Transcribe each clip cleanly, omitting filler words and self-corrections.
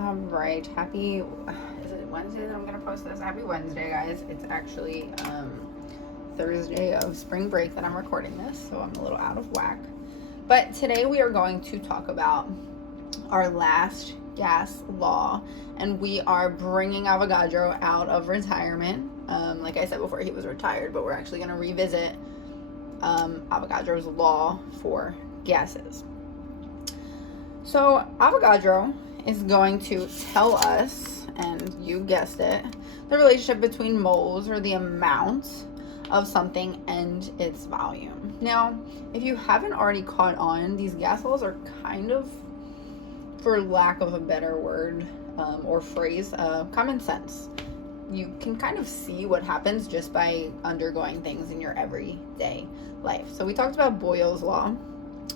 Right. Happy, is it Wednesday that I'm going to post this? Happy Wednesday, guys. It's actually Thursday of spring break that I'm recording this, so I'm a little out of whack. But today we are going to talk about our last gas law, and we are bringing Avogadro out of retirement. Like I said before, he was retired, but we're actually going to revisit Avogadro's law for gases. So Avogadro is going to tell us, and you guessed it, the relationship between moles, or the amount of something, and its volume. Now, if you haven't already caught on, these gas laws are kind of, for lack of a better word or phrase, common sense. You can kind of see what happens just by undergoing things in your everyday life. So we talked about Boyle's law.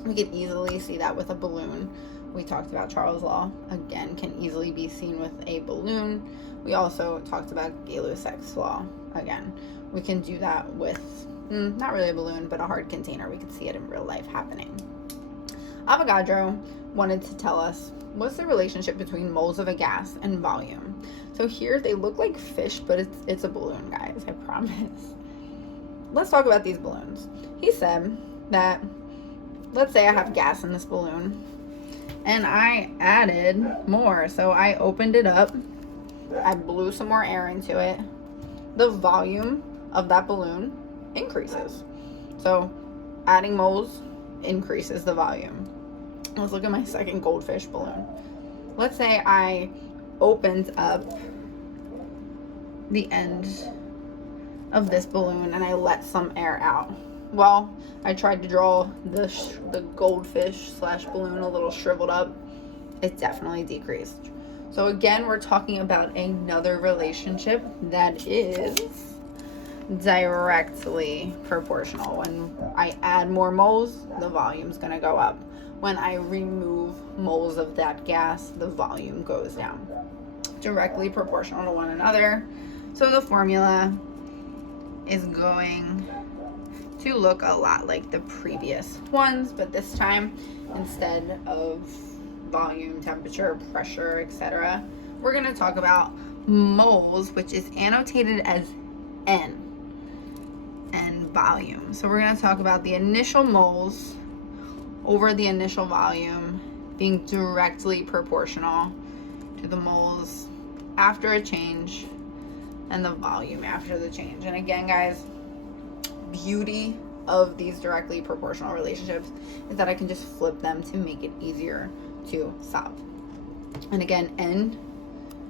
We could easily see that with a balloon. We talked about Charles' law, again, can easily be seen with a balloon. We also talked about Gay-Lussac's law, again. We can do that with, not really a balloon, but a hard container. We could see it in real life happening. Avogadro wanted to tell us, what's the relationship between moles of a gas and volume? So here they look like fish, but it's a balloon, guys, I promise. Let's talk about these balloons. He said that, let's say I have gas in this balloon, and I added more. So I opened it up, I blew some more air into it. The volume of that balloon increases. So adding moles increases the volume. Let's look at my second goldfish balloon. Let's say I opened up the end of this balloon and I let some air out. Well, I tried to draw the goldfish slash balloon a little shriveled up. It definitely decreased. So again, we're talking about another relationship that is directly proportional. When I add more moles, the volume's going to go up. When I remove moles of that gas, the volume goes down. Directly proportional to one another. So the formula is going to look a lot like the previous ones, but this time, instead of volume, temperature, pressure, etc., we're going to talk about moles, which is annotated as N, and volume. So we're going to talk about the initial moles over the initial volume being directly proportional to the moles after a change and the volume after the change. And again, guys, beauty of these directly proportional relationships is that I can just flip them to make it easier to solve. And again, N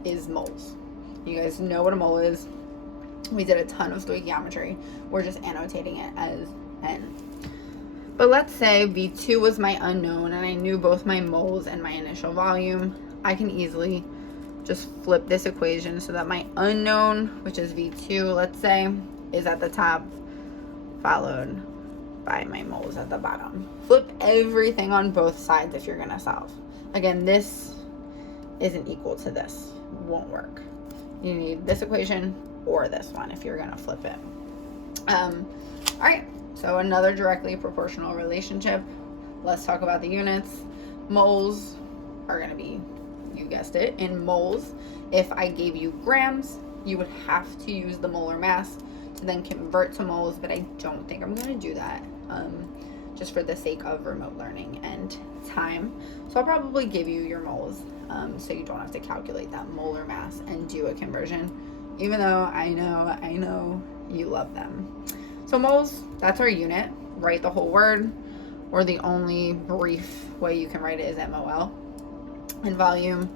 is moles. You guys know what a mole is. We did a ton of stoichiometry. We're just annotating it as N. But let's say V2 was my unknown and I knew both my moles and my initial volume. I can easily just flip this equation so that my unknown, which is V2, let's say, is at the top, followed by my moles at the bottom. Flip everything on both sides if you're going to solve. Again, this isn't equal to this. Won't work. You need this equation or this one if you're going to flip it. All right, so another directly proportional relationship. Let's talk about the units. Moles are going to be, you guessed it, in moles. If I gave you grams, you would have to use the molar mass to then convert to moles, but I don't think I'm going to do that just for the sake of remote learning and time. So I'll probably give you your moles so you don't have to calculate that molar mass and do a conversion, even though I know you love them. So moles, that's our unit. Write the whole word, or the only brief way you can write it is MOL. And volume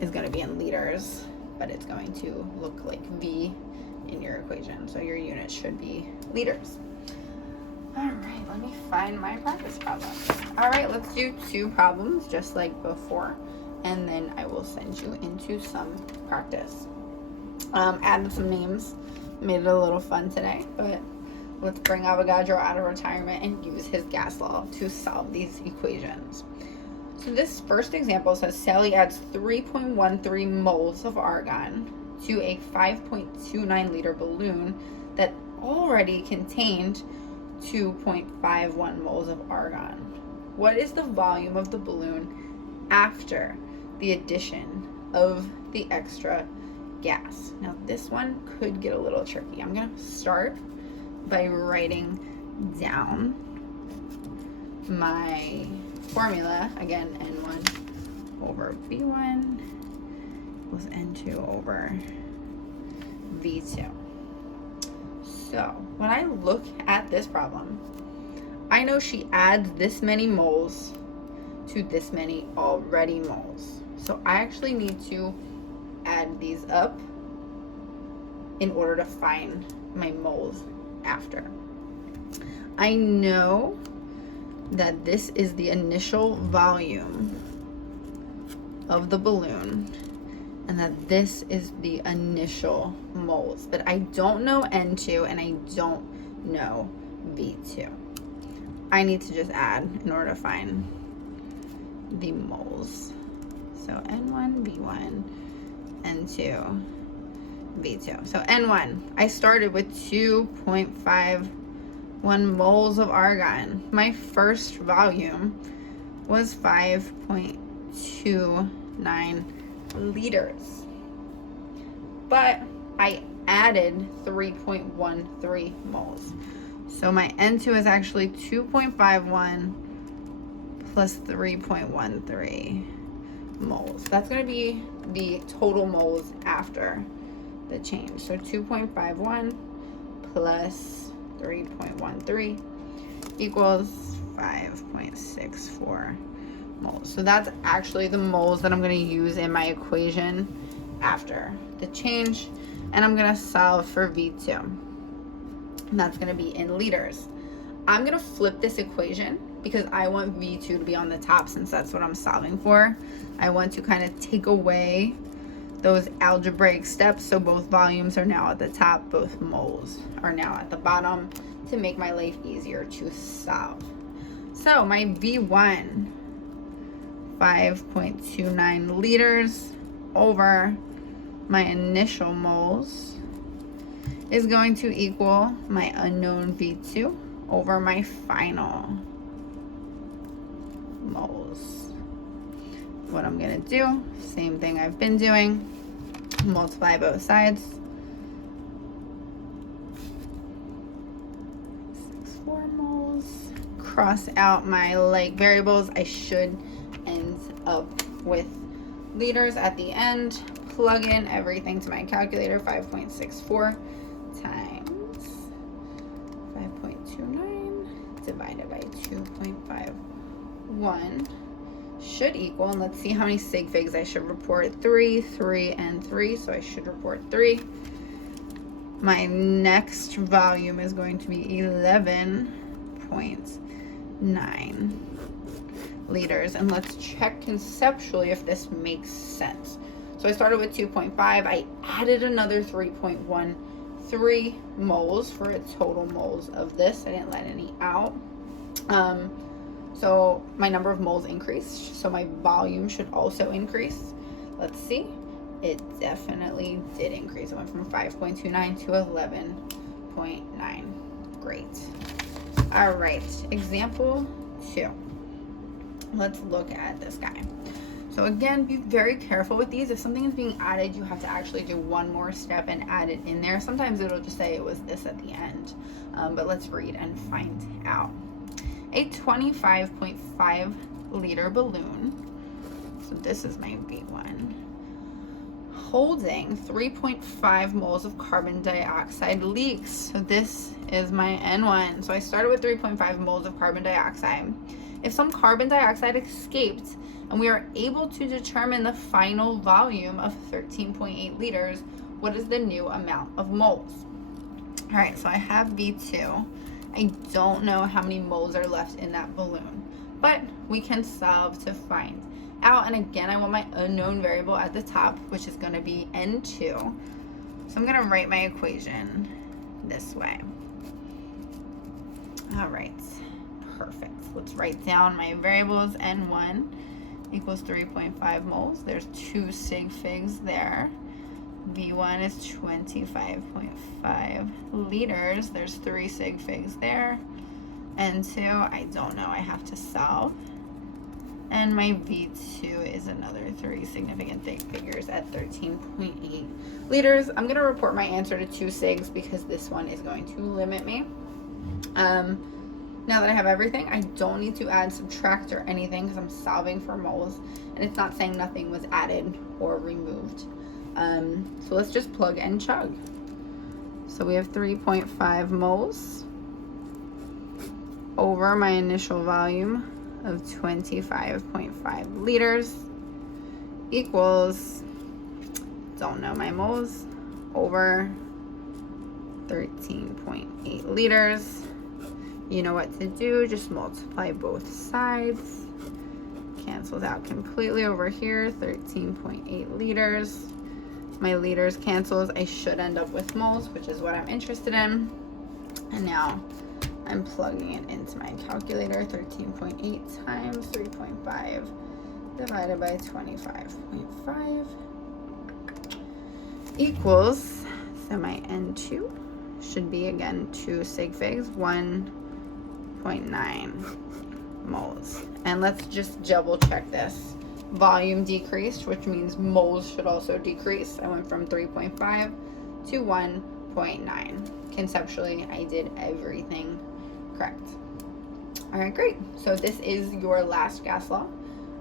is going to be in liters, but it's going to look like V in your equation. So your unit should be liters. All right, let me find my practice problem. All right, let's do 2 problems just like before, and then I will send you into some practice. Added some names, made it a little fun today, but let's bring Avogadro out of retirement and use his gas law to solve these equations. So this first example says Sally adds 3.13 moles of argon to a 5.29 liter balloon that already contained 2.51 moles of argon. What is the volume of the balloon after the addition of the extra gas. Now this one could get a little tricky. I'm going to start by writing down my formula. Again, N1 over V1 equals N2 over V2. So when I look at this problem, I know she adds this many moles to this many already moles. So I actually need to add these up in order to find my moles after. I know that this is the initial volume of the balloon and that this is the initial moles, but I don't know N2 and I don't know V2. I need to just add in order to find the moles. So N1, V1, N2, V2. So N1, I started with 2.51 moles of argon. My first volume was 5.29 liters. But I added 3.13 moles. So my N2 is actually 2.51 plus 3.13 moles. That's going to be the total moles after the change. So 2.51 plus 3.13 equals 5.64 moles. So that's actually the moles that I'm going to use in my equation after the change. And I'm going to solve for V2. And that's going to be in liters. I'm going to flip this equation because I want V2 to be on the top since that's what I'm solving for. I want to kind of take away those algebraic steps so both volumes are now at the top, both moles are now at the bottom to make my life easier to solve. So my V1, 5.29 liters over my initial moles is going to equal my unknown V2 over my final moles. What I'm going to do, same thing I've been doing, multiply both sides. 64 moles. Cross out my like variables. I should end up with liters at the end. Plug in everything to my calculator. 5.64 times 5.29 divided by 2.51 should equal, and let's see how many sig figs I should report. 3, 3, and 3, so I should report 3. My next volume is going to be 11.9 liters, and let's check conceptually if this makes sense. So I started with 2.5. I added another 3.13 moles for a total moles of this. I didn't let any out. So my number of moles increased, so my volume should also increase. Let's see. It definitely did increase. It went from 5.29 to 11.9. Great. All right, example 2. Let's look at this guy. So again, be very careful with these. If something is being added, you have to actually do one more step and add it in there. Sometimes it'll just say it was this at the end, but let's read and find out. A 25.5 liter balloon, so this is my V1, holding 3.5 moles of carbon dioxide leaks. So this is my N1. So I started with 3.5 moles of carbon dioxide. If some carbon dioxide escaped and we are able to determine the final volume of 13.8 liters, what is the new amount of moles? All right, so I have V2. I don't know how many moles are left in that balloon, but we can solve to find out. And again, I want my unknown variable at the top, which is going to be N2. So I'm going to write my equation this way. All right, perfect. Let's write down my variables. N1 equals 3.5 moles. There's 2 sig figs there. V1 is 25.5 liters. There's 3 sig figs there. N2, I don't know. I have to solve. And my V2 is another 3 significant figures at 13.8 liters. I'm going to report my answer to 2 sigs because this one is going to limit me. Now that I have everything, I don't need to add, subtract, or anything because I'm solving for moles. And it's not saying nothing was added or removed. So let's just plug and chug. So we have 3.5 moles over my initial volume of 25.5 liters equals, don't know my moles, over 13.8 liters. You know what to do, just multiply both sides. Cancels out completely over here, 13.8 liters. My liters cancels, I should end up with moles, which is what I'm interested in. And now I'm plugging it into my calculator. 13.8 times 3.5 divided by 25.5 equals, so my N2 should be, again, 2 sig figs, 1.9 moles. And let's just double check this. Volume decreased, which means moles should also decrease. I went from 3.5 to 1.9. Conceptually, I did everything correct. All right, great. So this is your last gas law.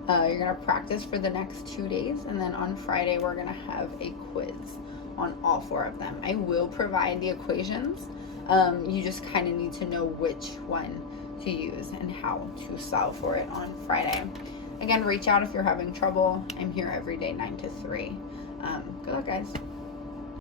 You're gonna practice for the next 2 days, and then on Friday we're gonna have a quiz on all 4 of them. I will provide the equations. You just kind of need to know which one to use and how to solve for it on Friday. Again, reach out if you're having trouble. I'm here every day 9 to 3. Good luck, guys.